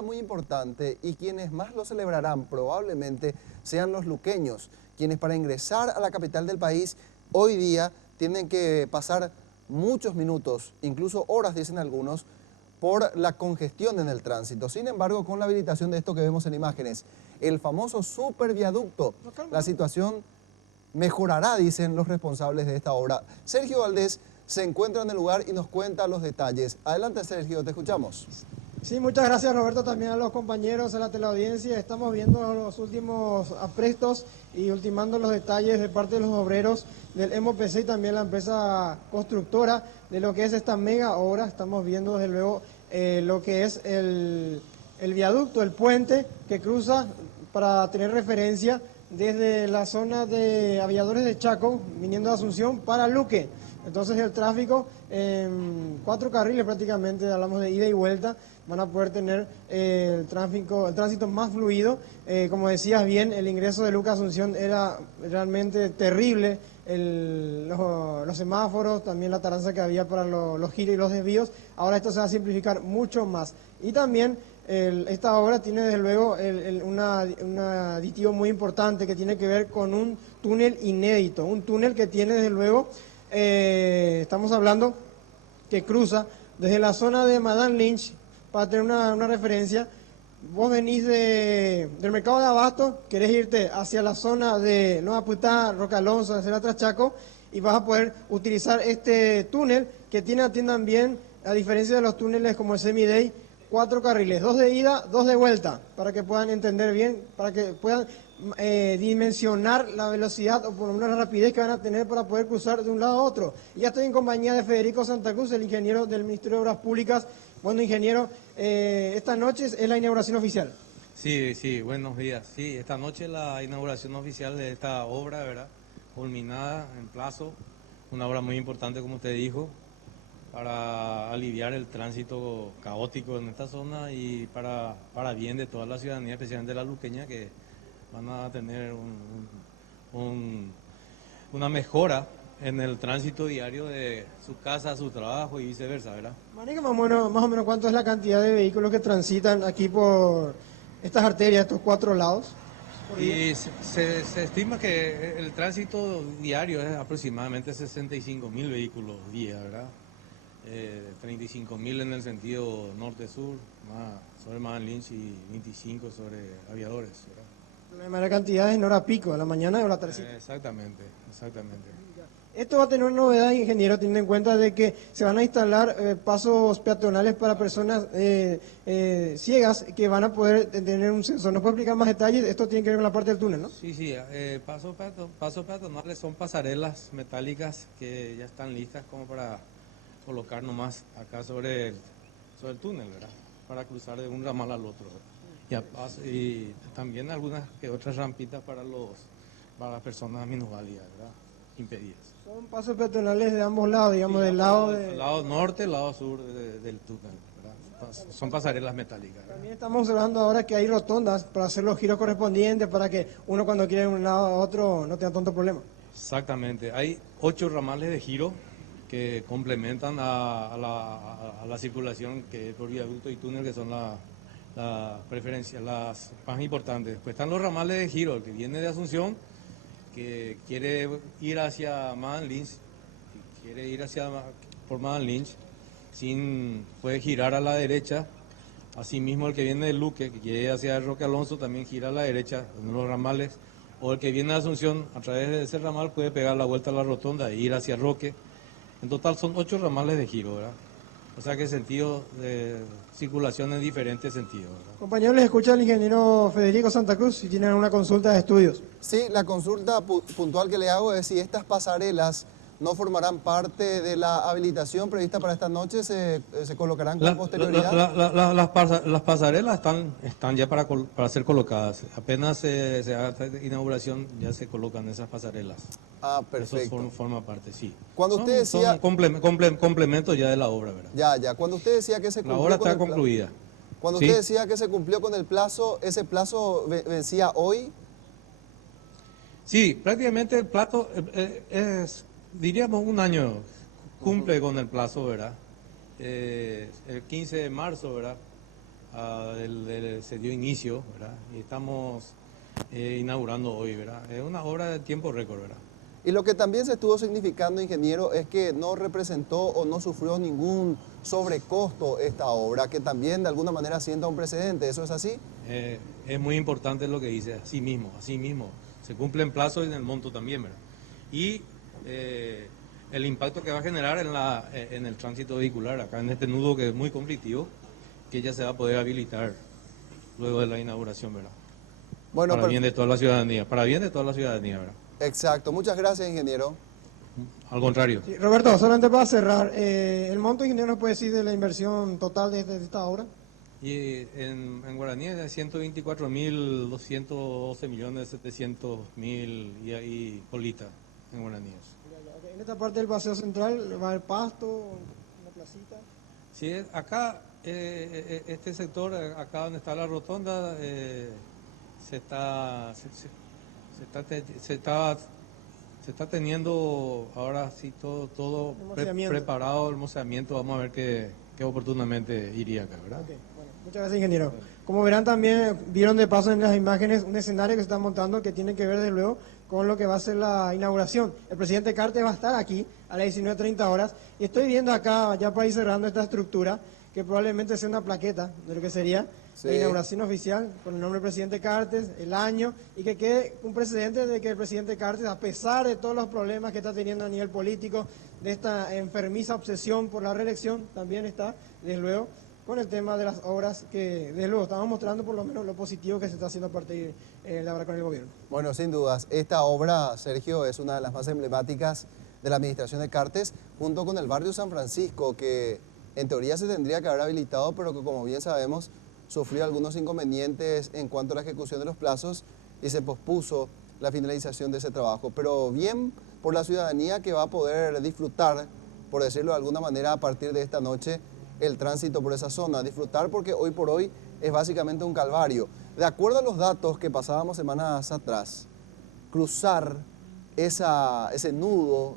día muy importante y quienes más lo celebrarán probablemente sean los luqueños, quienes para ingresar a la capital del país hoy día tienen que pasar muchos minutos, incluso horas dicen algunos, por la congestión en el tránsito. Sin embargo, con la habilitación de esto que vemos en imágenes, el famoso superviaducto, la situación mejorará, dicen los responsables de esta obra. Sergio Valdés se encuentra en el lugar y nos cuenta los detalles. Adelante, Sergio, te escuchamos. Sí, muchas gracias, Roberto, también a los compañeros, a la teleaudiencia. Estamos viendo los últimos aprestos y ultimando los detalles de parte de los obreros del MOPC y también la empresa constructora de lo que es esta mega obra. Estamos viendo desde luego lo que es el viaducto, el puente que cruza, para tener referencia, desde la zona de Aviadores de Chaco, viniendo de Asunción para Luque. Entonces el tráfico, 4 carriles prácticamente, hablamos de ida y vuelta, van a poder tener el tránsito más fluido. Como decías bien, el ingreso de Luque a Asunción era realmente terrible, los semáforos, también la taranza que había para los giros y los desvíos. Ahora esto se va a simplificar mucho más. Y también esta obra tiene desde luego un aditivo muy importante que tiene que ver con un túnel inédito, un túnel que tiene desde luego, estamos hablando que cruza desde la zona de Madame Lynch. Para tener una referencia, vos venís del mercado de Abasto, querés irte hacia la zona de Nueva Putá, Roca Alonso, hacia la Chaco, y vas a poder utilizar este túnel que tiene también, a diferencia de los túneles como el Semi-Day, 4 carriles, 2 de ida, 2 de vuelta, para que puedan entender bien, para que puedan dimensionar la velocidad o por lo menos la rapidez que van a tener para poder cruzar de un lado a otro. Y ya estoy en compañía de Federico Santa Cruz, el ingeniero del Ministerio de Obras Públicas. Bueno, ingeniero, esta noche es la inauguración oficial. Sí, buenos días. Sí, esta noche es la inauguración oficial de esta obra, ¿verdad? Culminada en plazo, una obra muy importante, como usted dijo, para aliviar el tránsito caótico en esta zona y para bien de toda la ciudadanía, especialmente la luqueña, que van a tener una mejora en el tránsito diario de su casa a su trabajo y viceversa, ¿verdad? Maneja más o menos cuánto es la cantidad de vehículos que transitan aquí por estas arterias, estos 4 lados. Y se estima que el tránsito diario es aproximadamente 65.000 vehículos día, ¿verdad? 35.000 en el sentido norte-sur, sobre Madame Lynch, y 25 sobre Aviadores, ¿verdad? La mayor cantidad es en hora pico, a la mañana o a la tardecita. Exactamente. Esto va a tener una novedad, ingeniero, teniendo en cuenta de que se van a instalar pasos peatonales para personas ciegas que van a poder tener un sensor. ¿Nos puede explicar más detalles? Esto tiene que ver con la parte del túnel, ¿no? Sí, pasos peatonales son pasarelas metálicas que ya están listas como para colocar nomás acá sobre el túnel, ¿verdad? Para cruzar de un ramal al otro, ¿verdad? Y también algunas que otras rampitas para las personas minusválidas, ¿verdad? Impedidas. Son pasos peatonales de ambos lados, digamos, del lado de... lado norte, lado sur del túnel, ¿verdad? Son pasarelas metálicas, ¿verdad? También estamos observando ahora que hay rotondas para hacer los giros correspondientes, para que uno cuando quiere de un lado a otro no tenga tanto problema. Exactamente. Hay 8 ramales de giro que complementan a la circulación que por viaducto y túnel, que son las preferencias, las más importantes. Después están los ramales de giro, el que viene de Asunción, que quiere ir hacia Madame Lynch, por Madame Lynch, puede girar a la derecha. Asimismo, el que viene de Luque, que quiere ir hacia Roque Alonso, también gira a la derecha en los ramales. O el que viene de Asunción, a través de ese ramal, puede pegar la vuelta a la rotonda e ir hacia Roque. En total son 8 ramales de giro, ¿verdad? O sea que sentido de circulación en diferentes sentidos, ¿verdad? Compañeros, les escucha el ingeniero Federico Santa Cruz si tienen una consulta de estudios. Sí, la consulta puntual que le hago es si estas pasarelas no formarán parte de la habilitación prevista para esta noche, se colocarán con posterioridad. Las pasarelas están ya para ser colocadas. Apenas se haga esta inauguración, ya se colocan esas pasarelas. Ah, perfecto. Eso forma parte, sí. Cuando usted decía... Son complementos ya de la obra, ¿verdad? Ya. Cuando usted decía que se cumplió... La obra está concluida. Cuando usted decía que se cumplió con el plazo, ¿ese plazo vencía hoy? Sí, prácticamente el plazo diríamos un año cumple con el plazo, ¿verdad? El 15 de marzo, ¿verdad? se dio inicio, ¿verdad? Y estamos inaugurando hoy, ¿verdad? Es una obra de tiempo récord, ¿verdad? Y lo que también se estuvo significando, ingeniero, es que no representó o no sufrió ningún sobrecosto esta obra, que también de alguna manera sienta un precedente. ¿Eso es así? Es muy importante lo que dice, así mismo. Se cumple en plazo y en el monto también, ¿verdad? Y el impacto que va a generar en el tránsito vehicular, acá en este nudo que es muy conflictivo, que ya se va a poder habilitar luego de la inauguración, ¿verdad? Bueno, para bien de toda la ciudadanía, ¿verdad? Exacto. Muchas gracias, ingeniero. Al contrario. Sí, Roberto, solamente para cerrar, ¿el monto, ingeniero, nos puede decir de la inversión total de esta obra? Y en guaraní es 124.212.700.000 y ahí colita en guaraníes. En esta parte del paseo central va el pasto, una placita. Sí, acá, este sector, acá donde está la rotonda, se está teniendo ahora sí todo preparado, el mozamiento. Vamos a ver qué oportunamente iría acá, ¿verdad? Okay, bueno, muchas gracias, ingeniero. Como verán también, vieron de paso en las imágenes un escenario que se está montando que tiene que ver desde luego con lo que va a ser la inauguración. El presidente Cartes va a estar aquí a las 19:30 horas y estoy viendo acá, ya para ir cerrando esta estructura, que probablemente sea una plaqueta de lo que sería la inauguración oficial con el nombre del presidente Cartes, el año, y que quede un precedente de que el presidente Cartes, a pesar de todos los problemas que está teniendo a nivel político, de esta enfermiza obsesión por la reelección, también está, desde luego, con el tema de las obras que, desde luego, estamos mostrando por lo menos lo positivo que se está haciendo a partir de ahora con el gobierno. Bueno, sin dudas, esta obra, Sergio, es una de las más emblemáticas de la administración de Cartes, junto con el barrio San Francisco, que en teoría se tendría que haber habilitado, pero que, como bien sabemos, sufrió algunos inconvenientes en cuanto a la ejecución de los plazos y se pospuso la finalización de ese trabajo. Pero bien por la ciudadanía que va a poder disfrutar, por decirlo de alguna manera, a partir de esta noche, el tránsito por esa zona. Disfrutar porque hoy por hoy es básicamente un calvario. De acuerdo a los datos que pasábamos semanas atrás, cruzar ese nudo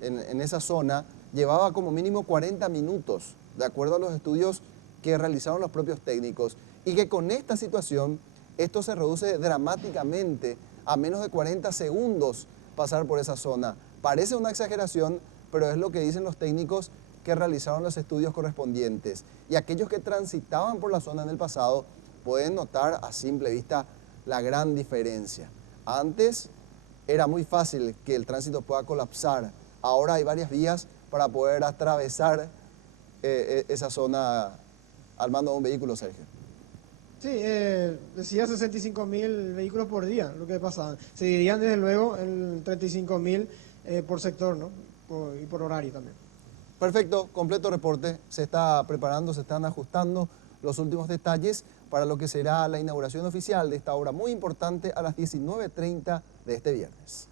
en esa zona llevaba como mínimo 40 minutos, de acuerdo a los estudios que realizaron los propios técnicos, y que con esta situación esto se reduce dramáticamente a menos de 40 segundos pasar por esa zona. Parece una exageración, pero es lo que dicen los técnicos que realizaron los estudios correspondientes. Y aquellos que transitaban por la zona en el pasado pueden notar a simple vista la gran diferencia. Antes era muy fácil que el tránsito pueda colapsar. Ahora hay varias vías para poder atravesar esa zona al mando de un vehículo, Sergio. Sí, decía 65.000 vehículos por día, lo que pasaba. Se dividían desde luego en 35.000 por sector, ¿no? Y por horario también. Perfecto, completo reporte. Se está preparando, se están ajustando los últimos detalles para lo que será la inauguración oficial de esta obra muy importante a las 19:30 de este viernes.